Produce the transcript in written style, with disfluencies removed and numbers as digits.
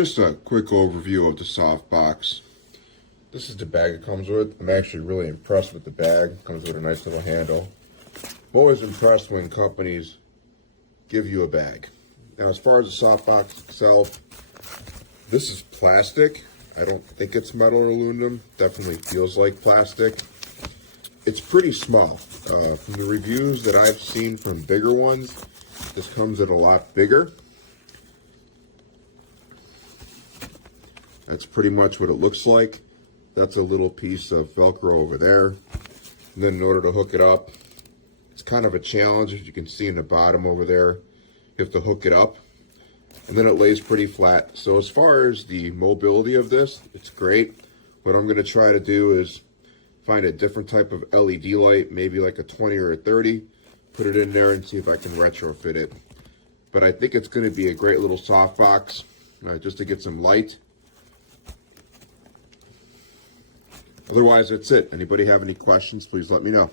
Just a quick overview of the Softbox. This is the bag it comes with. I'm actually really impressed with the bag. It comes with a nice little handle. I'm always impressed when companies give you a bag. Now, as far as the Softbox itself, this is plastic. I don't think it's metal or aluminum. Definitely feels like plastic. It's pretty small. From the reviews that I've seen from bigger ones, this comes in a lot bigger. That's pretty much what it looks like. That's a little piece of Velcro over there. And then in order to hook it up, it's kind of a challenge. As you can see in the bottom over there, you have to hook it up. And then it lays pretty flat. So as far as the mobility of this, it's great. What I'm going to try to do is find a different type of LED light, maybe like a 20 or a 30, put it in there and see if I can retrofit it. But I think it's going to be a great little softbox just to get some light. Otherwise, that's it. Anybody have any questions, please let me know.